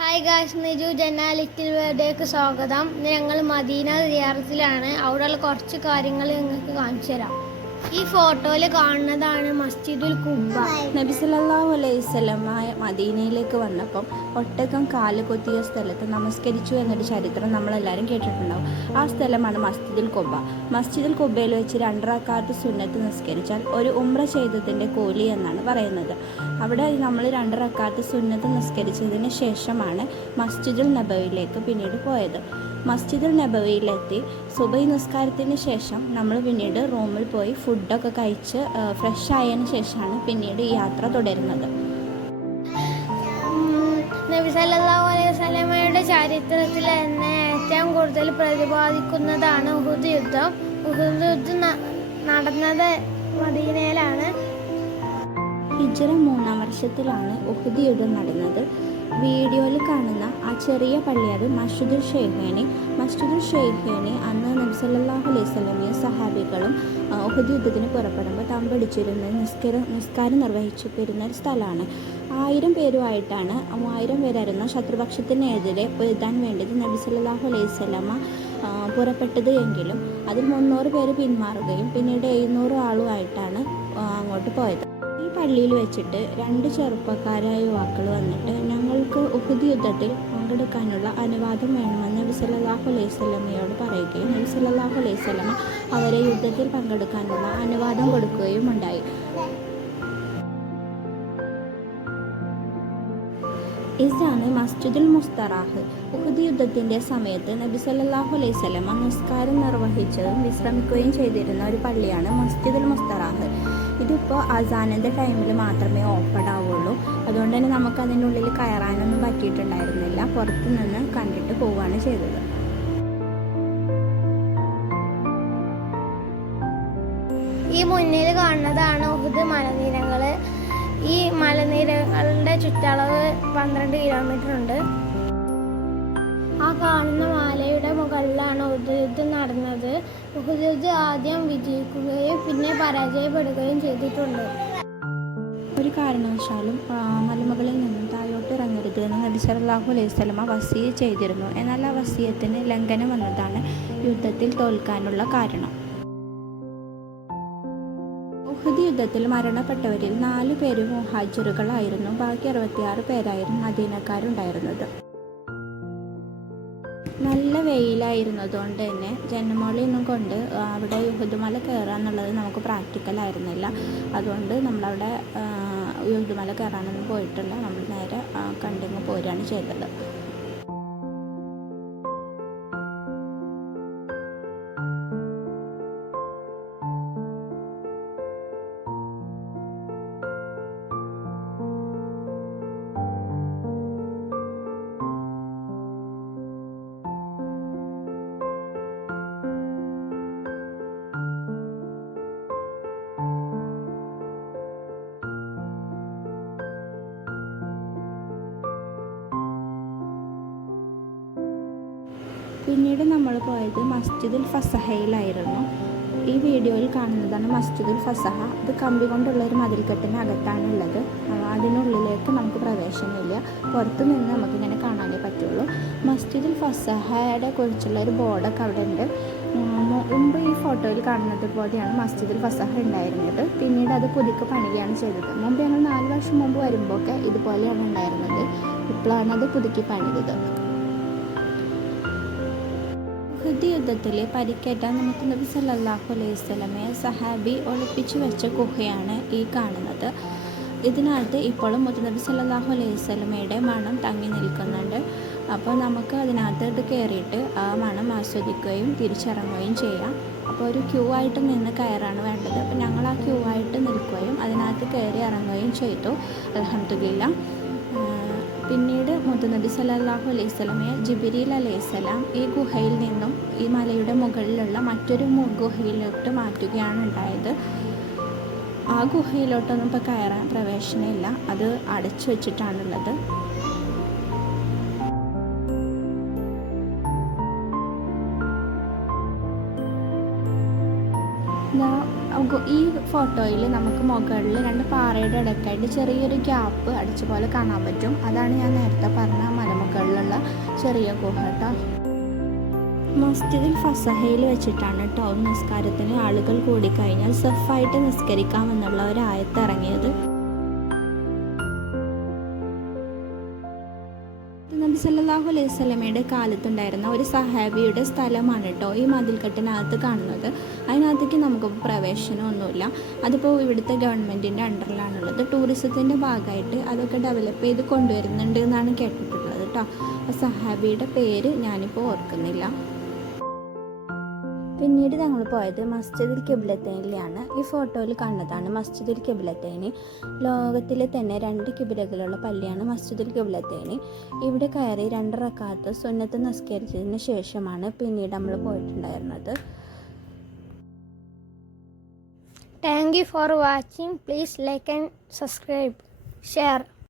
Hi guys, Niju ജന്ന little വേർഡേക്ക് സ്വാഗതം. ഇന്ന് ഞങ്ങൾ മദീന സിയാറത്തിലാണ്. അവിടെയുള്ള കുറച്ച് കാര്യങ്ങൾ നിങ്ങൾക്ക് കാണിച്ചു തരാം. ഈ ഫോട്ടോയിൽ കാണുന്നതാണ് മസ്ജിദുൽ കുബ്ബ. നബി സല്ലല്ലാഹു അലൈഹി വസല്ലം മദീനയിലേക്ക് വന്നപ്പം ഒട്ടകം കാല് കൊത്തിയ സ്ഥലത്ത് നമസ്കരിച്ചു എന്നൊരു ചരിത്രം നമ്മളെല്ലാവരും കേട്ടിട്ടുണ്ടാവും. ആ സ്ഥലമാണ് മസ്ജിദുൽ കുബ്ബ. മസ്ജിദുൽ കുബ്ബയിൽ വെച്ച് 2 റക്അത്ത് സുന്നത്ത് നിസ്കരിച്ചാൽ ഒരു ഉംറ ചെയ്തതിൻ്റെ കൂലി എന്നാണ് പറയുന്നത്. അവിടെ നമ്മൾ 2 റക്അത്ത് സുന്നത്ത് നിസ്കരിച്ചതിന് ശേഷമാണ് മസ്ജിദുൽ നബവിയിലേക്ക് പിന്നീട് പോയത്. മസ്ജിദുൽ നബവിയിലെത്തി സുബഹി നിസ്കാരത്തിന് ശേഷം നമ്മൾ പിന്നീട് റൂമിൽ പോയി ഫുഡൊക്കെ കഴിച്ച് ഫ്രഷ് ആയതിനു ശേഷമാണ് പിന്നീട് ഈ യാത്ര തുടരുന്നത്. നബി സല്ലല്ലാഹു അലൈഹി വസല്ലമയുടെ ചരിത്രത്തിൽ തന്നെ ഏറ്റവും കൂടുതൽ പ്രതിപാദിക്കുന്നതാണ് ഉഹുദ് യുദ്ധം. ഉഹുദ് യുദ്ധം നടന്നത് മദീനയിലാണ്. ഹിജ്റ 3-ാം വർഷത്തിലാണ് ഉഹുദ് യുദ്ധം നടന്നത്. വീഡിയോയിൽ കാണുന്ന ആ ചെറിയ പള്ളി അത് മസ്ജിദുൽ ഷെയ്ഖൈനി. മസ്ജിദുൽ ഷെയ്ഖൈനി അന്ന് നബി സല്ലല്ലാഹു അലൈഹി വസല്ലമയും സഹാബികളും ഉഹുദ് യുദ്ധത്തിന് പുറപ്പെടുമ്പോൾ തമ്പടിച്ചിരുന്ന നിസ്കാരം നിർവഹിച്ചിരുന്ന ഒരു സ്ഥലമാണ്. 1000 പേരുമായിട്ടാണ് 3000 പേരായിരുന്ന ശത്രുപക്ഷത്തിനെതിരെ പൊരുതാൻ വേണ്ടിയിട്ട് നബി സല്ലല്ലാഹു അലൈഹി വസല്ലമ പുറപ്പെട്ടത് എങ്കിലും അതിൽ 300 പേര് പിന്മാറുകയും പിന്നീട് 700 ആളുമായിട്ടാണ് അങ്ങോട്ട് പോയത്. ഈ പള്ളിയിൽ വെച്ചിട്ട് 2 ചെറുപ്പക്കാരായ യുവാക്കൾ വന്നിട്ട് ഞങ്ങൾക്ക് ഉഹുദ് യുദ്ധത്തിൽ പങ്കെടുക്കാനുള്ള അനുവാദം വേണമെന്ന് നബി സല്ലല്ലാഹു അലൈഹി വസല്ലമയോട് പറയുകയും നബി സല്ലല്ലാഹു അലൈഹി വസല്ലമ അവരെ യുദ്ധത്തിൽ പങ്കെടുക്കാനുള്ള അനുവാദം കൊടുക്കുകയും ഉണ്ടായി. ഇതാണ് മസ്ജിദുൽ മുസ്തറാഹ്. ഉഹുദ് യുദ്ധത്തിൻ്റെ സമയത്ത് നബി സല്ലല്ലാഹു അലൈഹി വസല്ലമ നിസ്കാരം നിർവഹിച്ചതും വിശ്രമിക്കുകയും ചെയ്തിരുന്ന ഒരു പള്ളിയാണ് മസ്ജിദുൽ മുസ്തറാഹ്. ഇതിപ്പോൾ അസാനിൻ്റെ ടൈമിൽ മാത്രമേ ഓപ്പൺ ആവുള്ളൂ. അതുകൊണ്ട് തന്നെ നമുക്ക് അതിനുള്ളിൽ കയറാനൊന്നും പറ്റിയിട്ടുണ്ടായിരുന്നില്ല. പുറത്തു നിന്ന് കണ്ടിട്ട് പോവുകയാണ് ചെയ്തത്. ഈ മുന്നിൽ കാണുന്നതാണ് ഉഹുദ് മലനിരകൾ. ഈ മലനിരകളുടെ ചുറ്റളവ് 12 കിലോമീറ്റർ ഉണ്ട്. ആ കാണുന്ന മലയുടെ മുകളിലാണ് ഉഹുദ് യുദ്ധം നടന്നത്. ഉഹുദ് യുദ്ധം ആദ്യം വിജയിക്കുകയും പിന്നെ പരാജയപ്പെടുകയും ചെയ്തിട്ടുണ്ട്. ഒരു കാരണവശാലും മലമുകളിൽ നിന്നും താഴോട്ട് ഇറങ്ങരുത് എന്ന് നബി സല്ലല്ലാഹു അലൈഹി വസല്ലമ വസിയ്യത്ത് ചെയ്തിരുന്നു. എന്നാൽ ആ വസിയ്യത്തിന് ലംഘനം വന്നതാണ് യുദ്ധത്തിൽ തോൽക്കാനുള്ള കാരണം. ഉഹുദ് യുദ്ധത്തിൽ മരണപ്പെട്ടവരിൽ 4 പേര് മുഹാജിറുകളായിരുന്നു. ബാക്കി 66 പേരായിരുന്നു മദീനക്കാരുണ്ടായിരുന്നത്. നല്ല വെയിലായിരുന്നതുകൊണ്ട് തന്നെ ജനമോളിയൊന്നും കൊണ്ട് അവിടെ ഉഹുദ് മല കയറുക എന്നുള്ളത് നമുക്ക് പ്രാക്ടിക്കലായിരുന്നില്ല. അതുകൊണ്ട് നമ്മളവിടെ ഉഹുദ് മല കയറാനൊന്നും പോയിട്ടില്ല. നമ്മൾ നേരെ കണ്ടിങ്ങ് പോരുകയാണ് ചെയ്തത്. പിന്നീട് നമ്മൾ പോയത് മസ്ജിദുൽ ഫസഹയിലായിരുന്നു. ഈ വീഡിയോയിൽ കാണുന്നതാണ് മസ്ജിദുൽ ഫസഹ. ഇത് കമ്പി കൊണ്ടുള്ള ഒരു മതിൽക്കെട്ടിന് അകത്താണുള്ളത്. അതിനുള്ളിലേക്ക് നമുക്ക് പ്രവേശനമില്ല. പുറത്തു നിന്ന് നമുക്കിങ്ങനെ കാണാനേ പറ്റുള്ളൂ. മസ്ജിദുൽ ഫസഹയുടെ കുറിച്ചുള്ള ഒരു ബോർഡൊക്കെ അവിടെ ഉണ്ട്. മുമ്പ് ഈ ഫോട്ടോയിൽ കാണുന്നത് പോലെയാണ് മസ്ജിദുൽ ഫസഹ ഉണ്ടായിരുന്നത്. പിന്നീട് അത് പുതുക്കി പണിയുകയാണ് ചെയ്തത്. മുമ്പ് ഞങ്ങൾ 4 വർഷം മുമ്പ് വരുമ്പോഴൊക്കെ ഇതുപോലെയാണ് ഉണ്ടായിരുന്നത്. ഇപ്പോഴാണ് അത് പുതുക്കി പണിതത്. ഉഹുദ് യുദ്ധത്തിൽ പരിക്കേറ്റ നമുക്ക് നബി സല്ലല്ലാഹു അലൈഹി വസല്ലമയെ സഹാബി ഒളിപ്പിച്ചു വെച്ച ഗുഹയാണ് ഈ കാണുന്നത്. ഇതിനകത്ത് ഇപ്പോഴും നബി സല്ലല്ലാഹു അലൈഹി വസല്ലമയുടെ മണം തങ്ങി നിൽക്കുന്നുണ്ട്. അപ്പോൾ നമുക്ക് അതിനകത്തോട്ട് കയറിയിട്ട് ആ മണം ആസ്വദിക്കുകയും തിരിച്ചിറങ്ങുകയും ചെയ്യാം. അപ്പോൾ ഒരു ക്യൂ ആയിട്ട് നിന്ന് കയറാണ് വേണ്ടത്. അപ്പോൾ ഞങ്ങൾ ആ ക്യൂ ആയിട്ട് നിൽക്കുകയും അതിനകത്ത് കയറി ഇറങ്ങുകയും ചെയ്തു. അൽഹംദുലില്ലാ. പിന്നീട് നബി സല്ലല്ലാഹു അലൈഹി വസല്ലമയെ ജിബ്രീൽ അലൈഹിസ്സലാം ഈ ഗുഹയിൽ നിന്നും ഈ മലയുടെ മുകളിലുള്ള മറ്റൊരു ഗുഹയിലോട്ട് മാറ്റുകയാണ് ഉണ്ടായത്. ആ ഗുഹയിലോട്ടൊന്നും ഇപ്പോൾ കയറാൻ പ്രവേശനമില്ല. അത് അടച്ചു വെച്ചിട്ടാണുള്ളത്. ഈ ഫോട്ടോയിൽ നമുക്ക് മുകളിൽ 2 പാറയുടെ ഇടയ്ക്കായിട്ട് ചെറിയൊരു ഗ്യാപ്പ് അടിച്ച പോലെ കാണാൻ പറ്റും. അതാണ് ഞാൻ നേരത്തെ പറഞ്ഞ മലമുകൾ ചെറിയ ഗുഹ കേട്ടോ. മസ്ജിദുൽ ഫസഹയിൽ വെച്ചിട്ടാണ് കേട്ടോ നിസ്കാരത്തിന് ആളുകൾ കൂടിക്കഴിഞ്ഞാൽ സഫായിട്ട് നിസ്കരിക്കാമെന്നുള്ള ഒരു ആയത്ത് ഇറങ്ങിയത്. നബി സല്ലല്ലാഹു അലൈഹി വസല്ലമയുടെ കാലത്തുണ്ടായിരുന്ന ഒരു സഹാബിയുടെ സ്ഥലമാണ് കേട്ടോ ഈ മതിൽക്കെട്ടിനകത്ത് കാണുന്നത്. അതിനകത്തേക്ക് നമുക്ക് പ്രവേശനമൊന്നുമില്ല. അതിപ്പോൾ ഇവിടുത്തെ ഗവൺമെൻറ്റിൻ്റെ അണ്ടറിലാണുള്ളത്. ടൂറിസത്തിൻ്റെ ഭാഗമായിട്ട് അതൊക്കെ ഡെവലപ്പ് ചെയ്ത് കൊണ്ടുവരുന്നുണ്ട് എന്നാണ് കേട്ടിട്ടുള്ളത് കേട്ടോ. ആ സഹാബിയുടെ പേര് ഞാനിപ്പോൾ ഓർക്കുന്നില്ല. പിന്നീട് ഞങ്ങൾ പോയത് മസ്ജിദുൽ ഖിബ്ലത്തൈനിലാണ്. ഈ ഫോട്ടോയിൽ കാണുന്നതാണ് മസ്ജിദുൽ ഖിബ്ലത്തൈനി. ലോകത്തിലെ തന്നെ 2 കിബിലകളുള്ള പള്ളിയാണ് മസ്ജിദുൽ ഖിബ്ലത്തൈനി. ഇവിടെ കയറി 2 റക്അത്ത് സുന്നത്ത് നിസ്കരിച്ചതിന് ശേഷമാണ് പിന്നീട് നമ്മൾ പോയിട്ടുണ്ടായിരുന്നത്. Thank you for watching. Please like and subscribe, share.